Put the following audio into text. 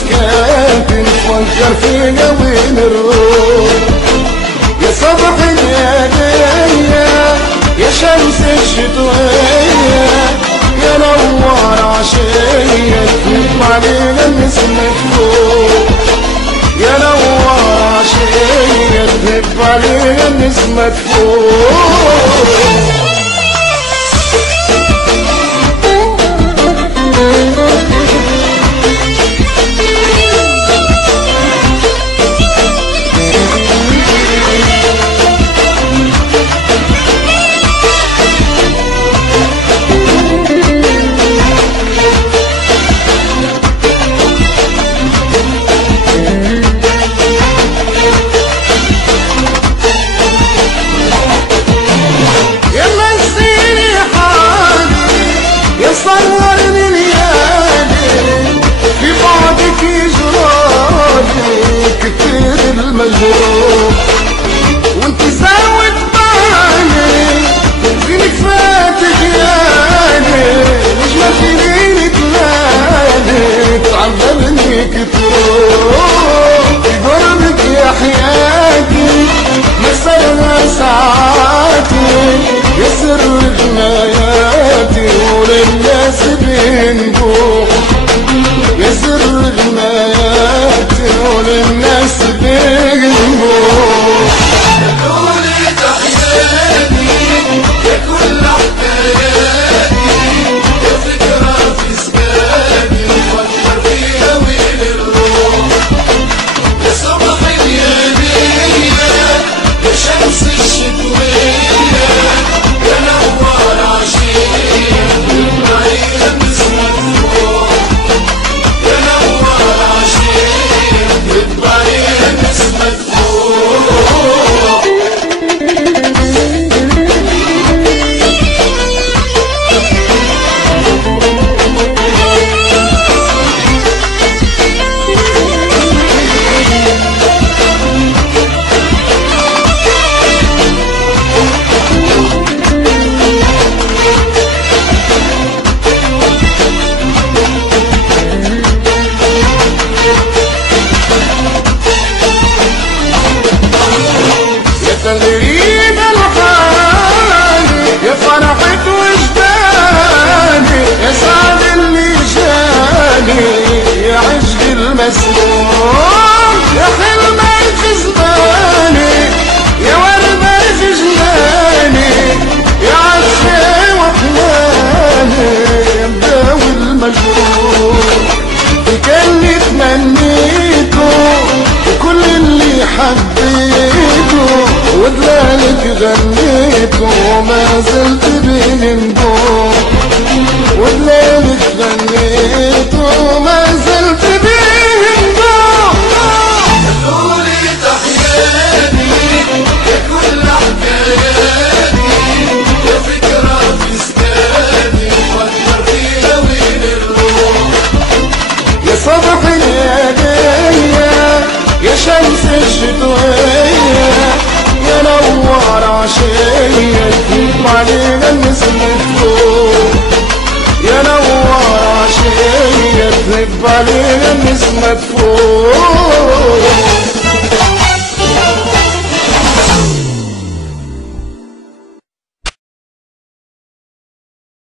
سكات نفكر فينا وين نروح. يا صبح اليدية يا شمس الشتوية يا نوار عشية تهب علينا النسمة فوق. يا نوار عشية تهب علينا النسمة فوق. صورني ليالي في بعدك جرالي كتير المجروح وانت زاوت بالي فينك فاتك يالي ليش ما فيني تلالي تعذبني كتروح في قربك يا حياتي مسرنا ساعاتي يا سر جناياتي وللناس بنبوح. يا سر جناياتي وللناس بنبوح. قولي تحياتي يا كل حكاياتي يا فكرة في سكاتي نفكر فيها وين نروح. يا صبح اليدية يا شمس الشتوية يا نوار عشية تهب علينا النسمة فوق. يا نوار عشية تهب علينا النسمة فوق. تغريد الحال يا فرحة وجداني يا سعد اللي جاني يا عشق المسلوم يا حلم في زماني يا وردة في جناني يا عشقي وحناني يا مداوي المجروح. كان اللي تمنيته وكل اللي حبيته ودلالك غنيته وما زلت بنبوح. ودلالك غنيته وما زلت بنبوح. قولي تحياتي يا كل حكاياتي يا فكرة في سكاتي نفكر فيها وين نروح. يا صبح اليدية يا شمس الشتوية يا نوار عشية تهب علينا النسمة فوق. يا نوار عشية تهب علينا النسمة فوق.